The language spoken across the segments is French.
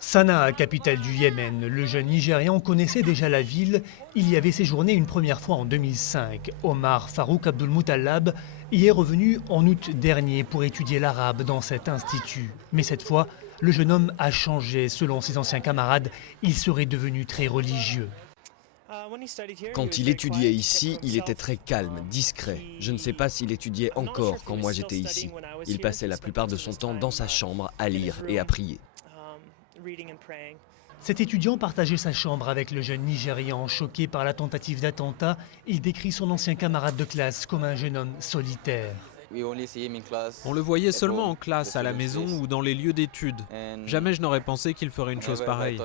Sanaa, capitale du Yémen, le jeune Nigérian connaissait déjà la ville. Il y avait séjourné une première fois en 2005. Omar Farouk Abdulmutallab y est revenu en août dernier pour étudier l'arabe dans cet institut. Mais cette fois, le jeune homme a changé. Selon ses anciens camarades, il serait devenu très religieux. Quand il étudiait ici, il était très calme, discret. Je ne sais pas s'il étudiait encore quand moi j'étais ici. Il passait la plupart de son temps dans sa chambre à lire et à prier. Cet étudiant partageait sa chambre avec le jeune Nigérian. Choqué par la tentative d'attentat, il décrit son ancien camarade de classe comme un jeune homme solitaire. On le voyait seulement en classe, à la maison ou dans les lieux d'études. Jamais je n'aurais pensé qu'il ferait une chose pareille.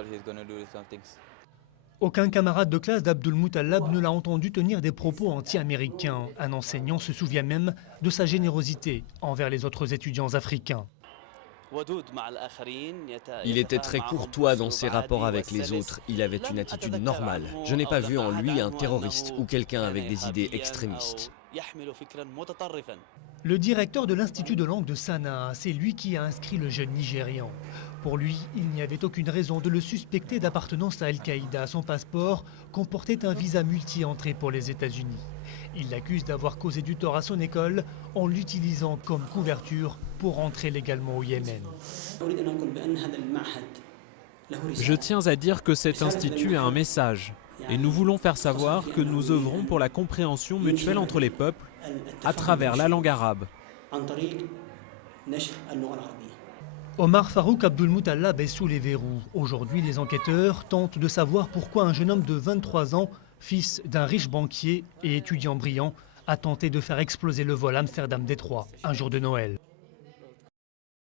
Aucun camarade de classe d'Abdulmutallab ne l'a entendu tenir des propos anti-américains. Un enseignant se souvient même de sa générosité envers les autres étudiants africains. Il était très courtois dans ses rapports avec les autres. Il avait une attitude normale. Je n'ai pas vu en lui un terroriste ou quelqu'un avec des idées extrémistes. Le directeur de l'Institut de langue de Sanaa, c'est lui qui a inscrit le jeune Nigérian. Pour lui, il n'y avait aucune raison de le suspecter d'appartenance à Al-Qaïda. Son passeport comportait un visa multi-entrée pour les États-Unis. Il l'accuse d'avoir causé du tort à son école en l'utilisant comme couverture pour entrer légalement au Yémen. Je tiens à dire que cet institut a un message. Et nous voulons faire savoir que nous œuvrons pour la compréhension mutuelle entre les peuples à travers la langue arabe. Omar Farouk Abdulmutallab est sous les verrous. Aujourd'hui, les enquêteurs tentent de savoir pourquoi un jeune homme de 23 ans, fils d'un riche banquier et étudiant brillant, a tenté de faire exploser le vol Amsterdam-Détroit un jour de Noël.